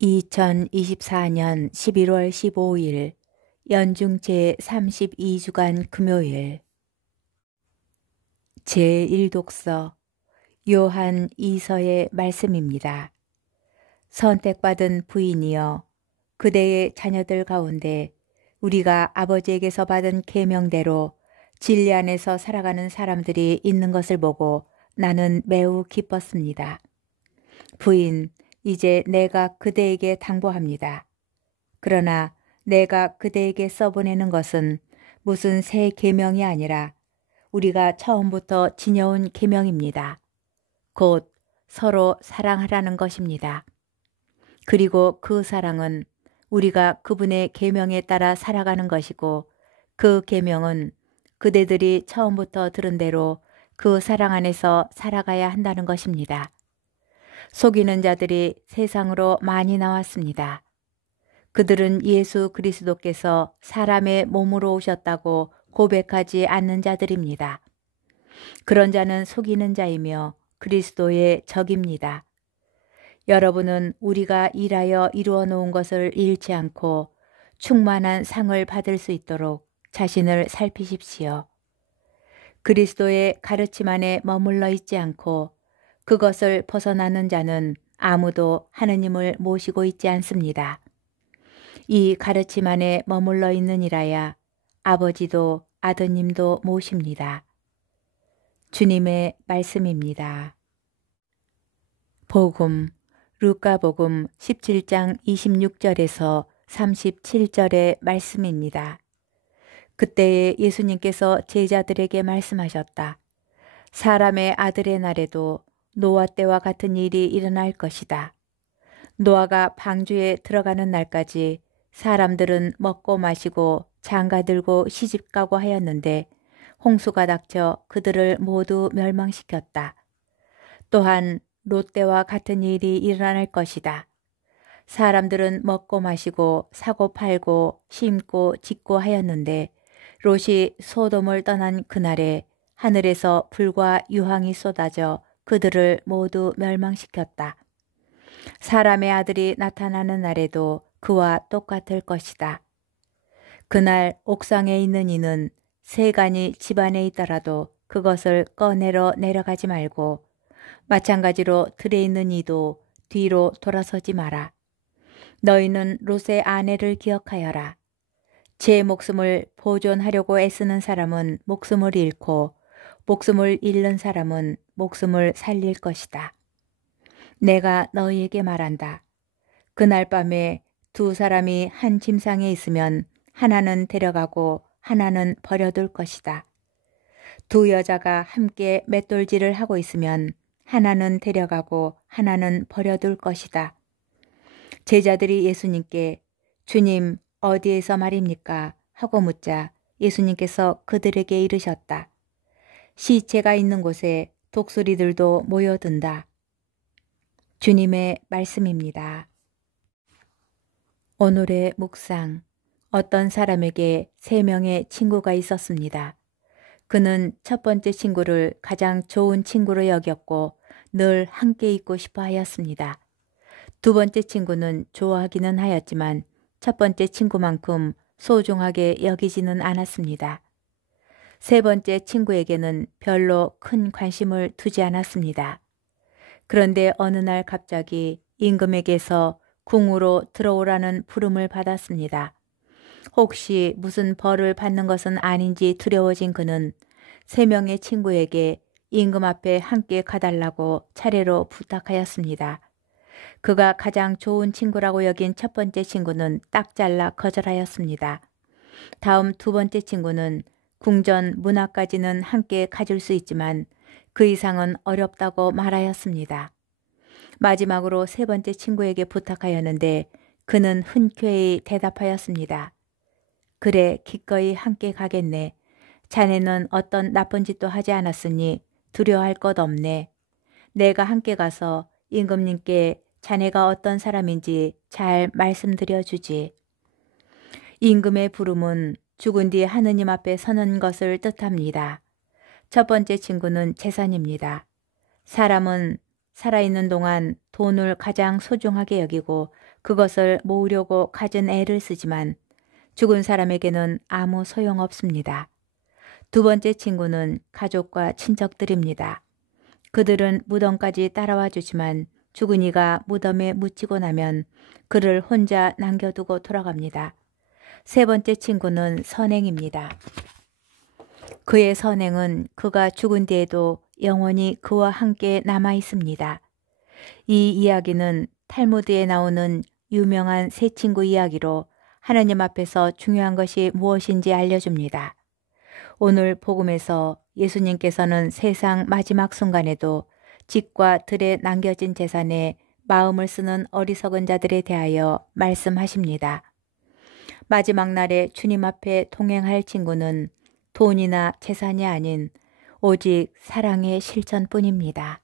2024년 11월 15일 연중 제32주간 금요일 제1독서 요한 2서의 말씀입니다. 선택받은 부인이여, 그대의 자녀들 가운데 우리가 아버지에게서 받은 계명대로 진리 안에서 살아가는 사람들이 있는 것을 보고 나는 매우 기뻤습니다. 부인, 이제 내가 그대에게 당부합니다. 그러나 내가 그대에게 써보내는 것은 무슨 새 계명이 아니라 우리가 처음부터 지녀온 계명입니다. 곧 서로 사랑하라는 것입니다. 그리고 그 사랑은 우리가 그분의 계명에 따라 살아가는 것이고, 그 계명은 그대들이 처음부터 들은 대로 그 사랑 안에서 살아가야 한다는 것입니다. 속이는 자들이 세상으로 많이 나왔습니다. 그들은 예수 그리스도께서 사람의 몸으로 오셨다고 고백하지 않는 자들입니다. 그런 자는 속이는 자이며 그리스도의 적입니다. 여러분은 우리가 일하여 이루어 놓은 것을 잃지 않고 충만한 상을 받을 수 있도록 자신을 살피십시오. 그리스도의 가르침 안에 머물러 있지 않고 그것을 벗어나는 자는 아무도 하느님을 모시고 있지 않습니다. 이 가르침 안에 머물러 있느니라야 아버지도 아드님도 모십니다. 주님의 말씀입니다. 복음, 루카복음 17장 26절에서 37절의 말씀입니다. 그때에 예수님께서 제자들에게 말씀하셨다. 사람의 아들의 날에도 노아 때와 같은 일이 일어날 것이다. 노아가 방주에 들어가는 날까지 사람들은 먹고 마시고 장가들고 시집가고 하였는데 홍수가 닥쳐 그들을 모두 멸망시켰다. 또한 롯 때와 같은 일이 일어날 것이다. 사람들은 먹고 마시고 사고 팔고 심고 짓고 하였는데 롯이 소돔을 떠난 그날에 하늘에서 불과 유황이 쏟아져 그들을 모두 멸망시켰다. 사람의 아들이 나타나는 날에도 그와 똑같을 것이다. 그날 옥상에 있는 이는 세간이 집안에 있더라도 그것을 꺼내러 내려가지 말고, 마찬가지로 들에 있는 이도 뒤로 돌아서지 마라. 너희는 롯의 아내를 기억하여라. 제 목숨을 보존하려고 애쓰는 사람은 목숨을 잃고 목숨을 잃는 사람은 목숨을 살릴 것이다. 내가 너희에게 말한다. 그날 밤에 두 사람이 한 침상에 있으면 하나는 데려가고 하나는 버려둘 것이다. 두 여자가 함께 맷돌질을 하고 있으면 하나는 데려가고 하나는 버려둘 것이다. 제자들이 예수님께 주님, 어디에서 말입니까? 하고 묻자 예수님께서 그들에게 이르셨다. 시체가 있는 곳에 독수리들도 모여든다. 주님의 말씀입니다. 오늘의 묵상. 어떤 사람에게 3명의 친구가 있었습니다. 그는 첫 번째 친구를 가장 좋은 친구로 여겼고 늘 함께 있고 싶어 하였습니다. 두 번째 친구는 좋아하기는 하였지만 첫 번째 친구만큼 소중하게 여기지는 않았습니다. 세 번째 친구에게는 별로 큰 관심을 두지 않았습니다. 그런데 어느 날 갑자기 임금에게서 궁으로 들어오라는 부름을 받았습니다. 혹시 무슨 벌을 받는 것은 아닌지 두려워진 그는 3명의 친구에게 임금 앞에 함께 가달라고 차례로 부탁하였습니다. 그가 가장 좋은 친구라고 여긴 첫 번째 친구는 딱 잘라 거절하였습니다. 다음 두 번째 친구는 궁전 문 앞까지는 함께 가줄 수 있지만 그 이상은 어렵다고 말하였습니다. 마지막으로 세 번째 친구에게 부탁하였는데 그는 흔쾌히 대답하였습니다. 그래, 기꺼이 함께 가겠네. 자네는 어떤 나쁜 짓도 하지 않았으니 두려워할 것 없네. 내가 함께 가서 임금님께 자네가 어떤 사람인지 잘 말씀드려 주지. 임금의 부름은 죽은 뒤 하느님 앞에 서는 것을 뜻합니다. 첫 번째 친구는 재산입니다. 사람은 살아있는 동안 돈을 가장 소중하게 여기고 그것을 모으려고 갖은 애를 쓰지만 죽은 사람에게는 아무 소용없습니다. 두 번째 친구는 가족과 친척들입니다. 그들은 무덤까지 따라와 주지만 죽은 이가 무덤에 묻히고 나면 그를 혼자 남겨두고 돌아갑니다. 세 번째 친구는 선행입니다. 그의 선행은 그가 죽은 뒤에도 영원히 그와 함께 남아 있습니다. 이 이야기는 탈무드에 나오는 유명한 세 친구 이야기로 하나님 앞에서 중요한 것이 무엇인지 알려줍니다. 오늘 복음에서 예수님께서는 세상 마지막 순간에도 집과 들에 남겨진 재산에 마음을 쓰는 어리석은 자들에 대하여 말씀하십니다. 마지막 날에 주님 앞에 동행할 친구는 돈이나 재산이 아닌 오직 사랑의 실천뿐입니다.